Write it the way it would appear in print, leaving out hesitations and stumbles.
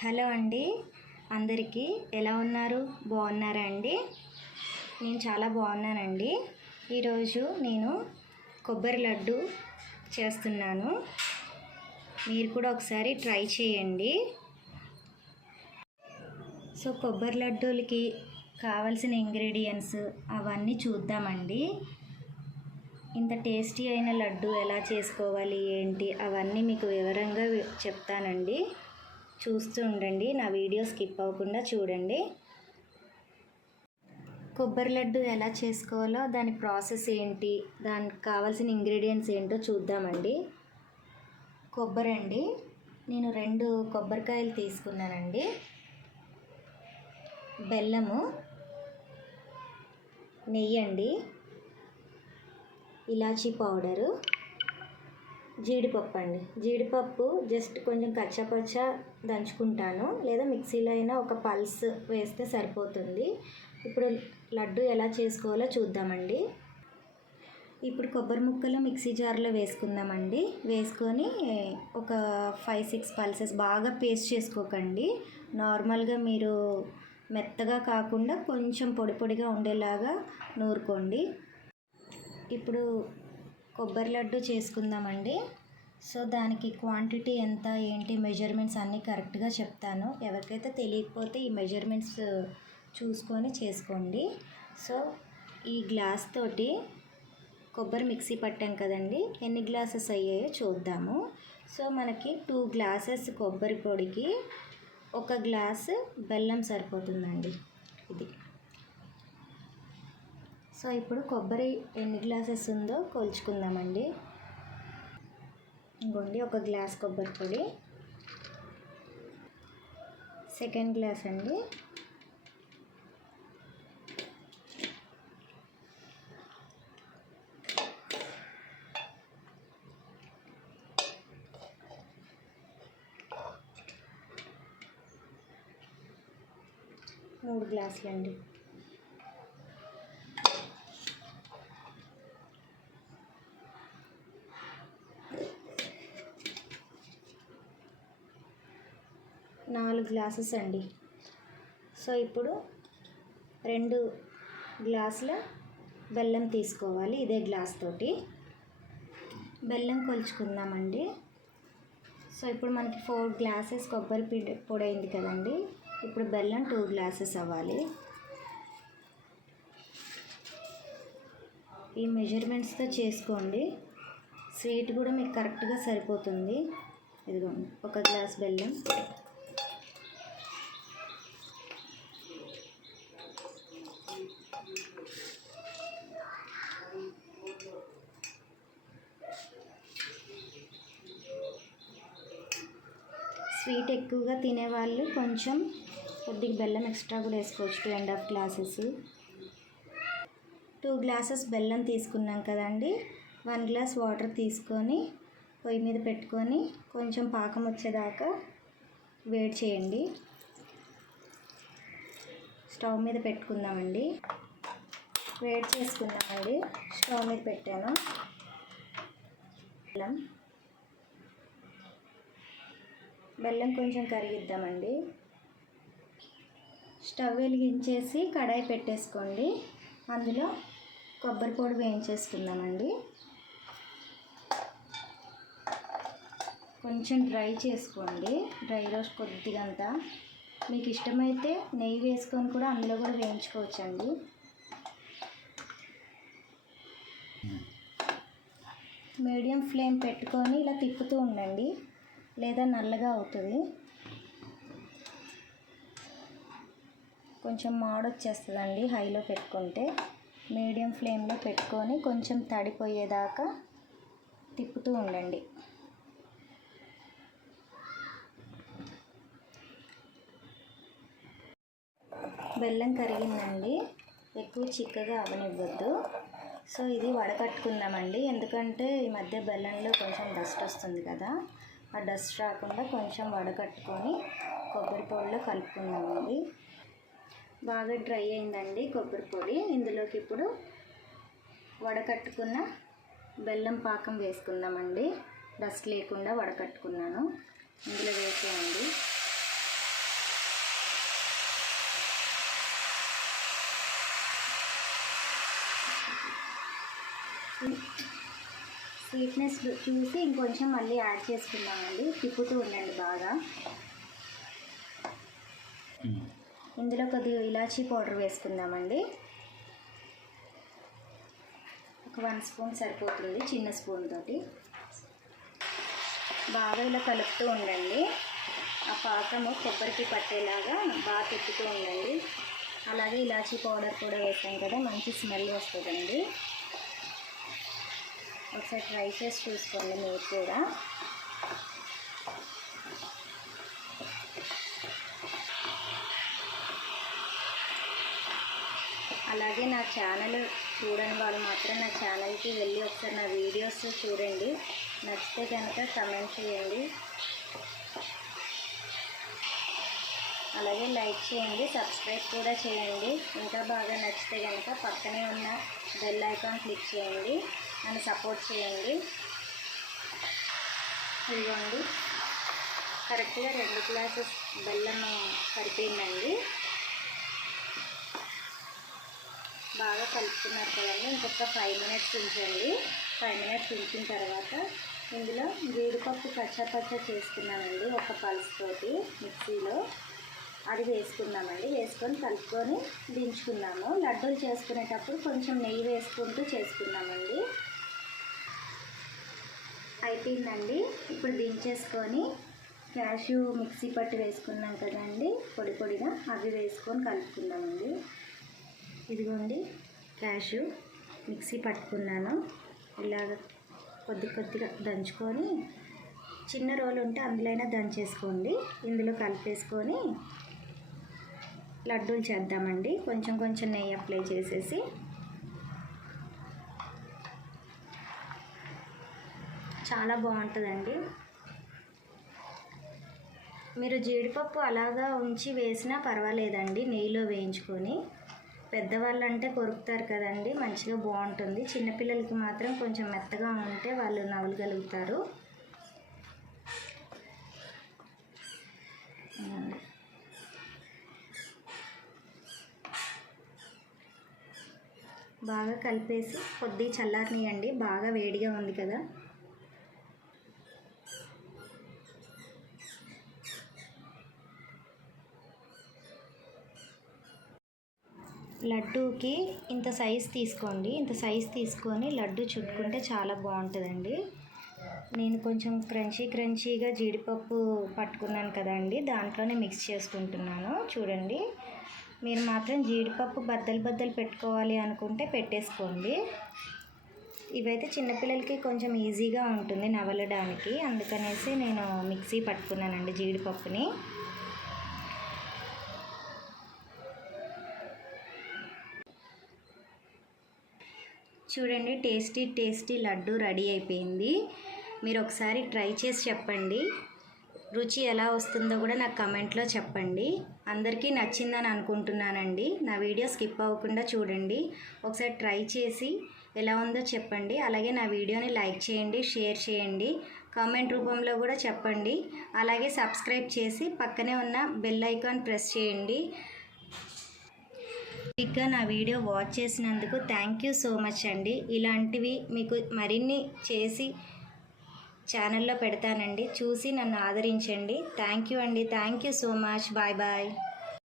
Hello అండి, అందరికీ ఎలా ఉన్నారు? బాగున్నారా అండి? నేను చాలా బాగున్నానండి. ఈరోజు నేను కొబ్బరి లడ్డు చేస్తున్నాను. మీరు కూడా ఒకసారి ట్రై చేయండి. సో కొబ్బరి లడ్డూలకి కావాల్సిన ఇంగ్రీడియంట్స్ అవన్నీ చూద్దామండి. ఇంత టేస్టీ అయిన లడ్డు ఎలా చేసుకోవాలి ఏంటి అవన్నీ మీకు వివరంగా చెప్తానండి. చూస్తూ ఉండండి, నా వీడియో స్కిప్ అవ్వకుండా చూడండి. కొబ్బరి లడ్డు ఎలా చేసుకోవాలో దాని ప్రాసెస్ ఏంటి, దానికి కావాల్సిన ఇంగ్రీడియంట్స్ ఏంటో చూద్దామండి. కొబ్బరి అండి, నేను 2 కొబ్బరికాయలు తీసుకున్నానండి. బెల్లము, నెయ్యి అండి, ఇలాచీ పౌడరు, జీడిపప్పు అండి. జీడిపప్పు జస్ట్ కొంచెం కచ్చాపచ్చా దంచుకుంటాను, లేదా మిక్సీలో అయినా ఒక పల్స్ వేస్తే సరిపోతుంది. ఇప్పుడు లడ్డు ఎలా చేసుకోవాలో చూద్దామండి. ఇప్పుడు కొబ్బరి ముక్కలు మిక్సీ జార్లో వేసుకుందామండి. వేసుకొని ఒక 5-6 పల్సెస్, బాగా పేస్ట్ చేసుకోకండి. నార్మల్గా మీరు మెత్తగా కాకుండా కొంచెం పొడి పొడిగా ఉండేలాగా నూరుకోండి. ఇప్పుడు కొబ్బరి లడ్డు చేసుకుందామండి. సో దానికి క్వాంటిటీ ఎంత ఏంటి మెజర్మెంట్స్ అన్నీ కరెక్ట్గా చెప్తాను. ఎవరికైతే తెలియకపోతే ఈ మెజర్మెంట్స్ చూసుకొని చేసుకోండి. సో ఈ గ్లాస్ తోటి కొబ్బరి మిక్సీ పట్టాం కదండి, ఎన్ని గ్లాసెస్ అయ్యాయో చూద్దాము. సో మనకి 2 గ్లాసెస్ కొబ్బరి పొడికి 1 గ్లాసు బెల్లం సరిపోతుందండి. ఇది సో ఇప్పుడు కొబ్బరి ఎన్ని గ్లాసెస్ ఉందో కొలుచుకుందామండి. ఇంకోండి 1 గ్లాస్ కొబ్బరి పొడి, సెకండ్ గ్లాస్ అండి, మూడు గ్లాసులు అండి. నాలుగు గ్లాసెస్ అండి. సో ఇప్పుడు 2 గ్లాసుల బెల్లం తీసుకోవాలి. ఇదే గ్లాస్ తోటి బెల్లం కొలుచుకుందామండి. సో ఇప్పుడు మనకి 4 గ్లాసెస్ కొబ్బరి పొడి అయింది కదండి. ఇప్పుడు బెల్లం 2 గ్లాసెస్ అవ్వాలి. ఈ మెజర్మెంట్స్తో చేసుకోండి, స్వీట్ కూడా మీకు కరెక్ట్గా సరిపోతుంది. ఇదిగోండి 1 గ్లాస్ బెల్లం, స్వీట్ ఎక్కువగా తినేవాళ్ళు కొంచెం కొద్దిగా బెల్లం ఎక్స్ట్రా కూడా వేసుకోవచ్చు. 2.5 గ్లాసెస్. 2 గ్లాసెస్ బెల్లం తీసుకున్నాం కదండి. 1 గ్లాస్ వాటర్ తీసుకొని పొయ్యి మీద పెట్టుకొని కొంచెం పాకం వచ్చేదాకా వేడి చేయండి. స్టవ్ మీద పెట్టుకుందామండి. వేడి చేసుకుందామండి. స్టవ్ మీద పెట్టాను. బెల్లం కొంచెం కరిగిద్దామండి. స్టవ్ వెలిగించేసి కడాయి పెట్టేసుకోండి. అందులో కొబ్బరి పొడి వేయించేసుకుందామండి. కొంచెం డ్రై చేసుకోండి, డ్రై రోస్ట్ కొద్దిగా అంతా. మీకు ఇష్టమైతే నెయ్యి వేసుకొని కూడా అందులో కూడా వేయించుకోవచ్చండి. మీడియం ఫ్లేమ్ పెట్టుకొని ఇలా తిప్పుతూ ఉండండి, లేదా నల్లగా అవుతుంది. కొంచెం మాడొచ్చేస్తుందండి హైలో పెట్టుకుంటే. మీడియం ఫ్లేమ్లో పెట్టుకొని కొంచెం తడిపోయేదాకా తిప్పుతూ ఉండండి. బెల్లం కరిగిందండి, ఎక్కువ చిక్కగా అవనివ్వద్దు. సో ఇది వడకట్టుకుందామండి. ఎందుకంటే ఈ మధ్య బెల్లంలో కొంచెం డస్ట్ వస్తుంది కదా, ఆ డస్ట్ రాకుండా కొంచెం వడకట్టుకొని కొబ్బరి పొడిలో కలుపుకుందామండి. బాగా డ్రై అయిందండి కొబ్బరి పొడి. ఇందులోకి ఇప్పుడు వడకట్టుకున్న బెల్లం పాకం వేసుకుందామండి. డస్ట్ లేకుండా వడకట్టుకున్నాను, ఇందులో వేసేయండి. స్వీట్నెస్ చూసి ఇంకొంచెం మళ్ళీ యాడ్ చేసుకుందామండి. తిప్పుతూ ఉండండి బాగా. ఇందులో కొద్దిగా ఇలాచీ పౌడర్ వేసుకుందామండి. ఒక 1 స్పూన్ సరిపోతుంది, చిన్న స్పూన్ తోటి. బాగా ఇలా కలుపుతూ ఉండండి. ఆ పాకము కొబ్బరికి పట్టేలాగా బాగా తిప్పుతూ ఉండండి. అలాగే ఇలాచీ పౌడర్ కూడా వేసాం కదా, మంచి స్మెల్ వస్తుందండి. ఒకసారి ట్రై చేసి చూసుకోండి మీరు కూడా. అలాగే నా ఛానల్ చూడని వాళ్ళు మాత్రం నా ఛానల్కి వెళ్ళి ఒకసారి నా వీడియోస్ చూడండి. నచ్చితే కనుక కమెంట్ చేయండి, అలాగే లైక్ చేయండి, సబ్స్క్రైబ్ కూడా చేయండి. ఇంకా బాగా నచ్చితే కనుక పక్కనే ఉన్న బెల్ ఐకాన్ క్లిక్ చేయండి, నన్ను సపోర్ట్ చేయండి. ఇదిగోండి, కరెక్ట్గా 2 గ్లాసెస్ బెల్లం సరిపోయిందండి. బాగా కలుపుతున్నారు కదండి. ఇంకొక 5 మినిట్స్ ఉంచండి. 5 మినిట్స్ ఉంచిన తర్వాత ఇందులో జీడిపప్పు కచ్చా చేసుకున్నానండి, ఒక పల్స్ తోటి మిక్సీలో. అది వేసుకున్నామండి. వేసుకొని కలుపుకొని దించుకున్నాము. లడ్డూలు చేసుకునేటప్పుడు కొంచెం నెయ్యి వేసుకుంటూ చేసుకున్నామండి. అయిపోయిందండి. ఇప్పుడు దించేసుకొని క్యాష్యూ మిక్సీ పట్టి వేసుకున్నాం కదండి, పొడి పొడిగా, అవి వేసుకొని కలుపుకుందామండి. ఇదిగోండి, క్యాష్యూ మిక్సీ పట్టుకున్నాను. ఇలాగ కొద్దిగా దంచుకొని, చిన్న రోలు ఉంటే అందులోనే దంచేసుకోండి. ఇందులో కలిపేసుకొని లడ్డూలు చేద్దామండి. కొంచెం నెయ్యి అప్లై చేసేసి. చాలా బాగుంటుందండి. మీరు జీడిపప్పు అలాగా ఉంచి వేసినా పర్వాలేదండి, నెయ్యిలో వేయించుకొని. పెద్దవాళ్ళు అంటే కొరుకుతారు కదండి, మంచిగా బాగుంటుంది. చిన్నపిల్లలకి మాత్రం కొంచెం మెత్తగా ఉంటే వాళ్ళు నవలగలుగుతారు. బాగా కలిపేసి కొద్దిగా చల్లారనియండి, బాగా వేడిగా ఉంది కదా. లడ్డూకి ఇంత సైజ్ తీసుకోండి. ఇంత సైజ్ తీసుకొని లడ్డు చుట్టుకుంటే చాలా బాగుంటుందండి. నేను కొంచెం క్రంచీగా జీడిపప్పు పట్టుకున్నాను కదండి, దాంట్లోనే మిక్స్ చేసుకుంటున్నాను. చూడండి, మీరు మాత్రం జీడిపప్పు బద్దలు పెట్టుకోవాలి అనుకుంటే పెట్టేసుకోండి. ఇవైతే చిన్నపిల్లలకి కొంచెం ఈజీగా ఉంటుంది నవలడానికి, అందుకనేసి నేను మిక్సీ పట్టుకున్నానండి జీడిపప్పుని. చూడండి, టేస్టీ లడ్డు రెడీ అయిపోయింది. మీరు ఒకసారి ట్రై చేసి చెప్పండి, రుచి ఎలా వస్తుందో కూడా నాకు కమెంట్లో చెప్పండి. అందరికీ నచ్చిందని అనుకుంటున్నానండి. నా వీడియో స్కిప్ అవ్వకుండా చూడండి. ఒకసారి ట్రై చేసి ఎలా ఉందో చెప్పండి. అలాగే నా వీడియోని లైక్ చేయండి, షేర్ చేయండి, కామెంట్ రూపంలో కూడా చెప్పండి. అలాగే సబ్స్క్రైబ్ చేసి పక్కనే ఉన్న బెల్ ఐకాన్ ప్రెస్ చేయండి. ఇంకా నా వీడియో వాచ్ చేసినందుకు థ్యాంక్ యూ సో మచ్ అండి. ఇలాంటివి మీకు మరిన్ని చేసి ఛానల్లో పెడతానండి, చూసి నన్ను ఆదరించండి. థ్యాంక్ యూ అండి. Thank you so much. Bye.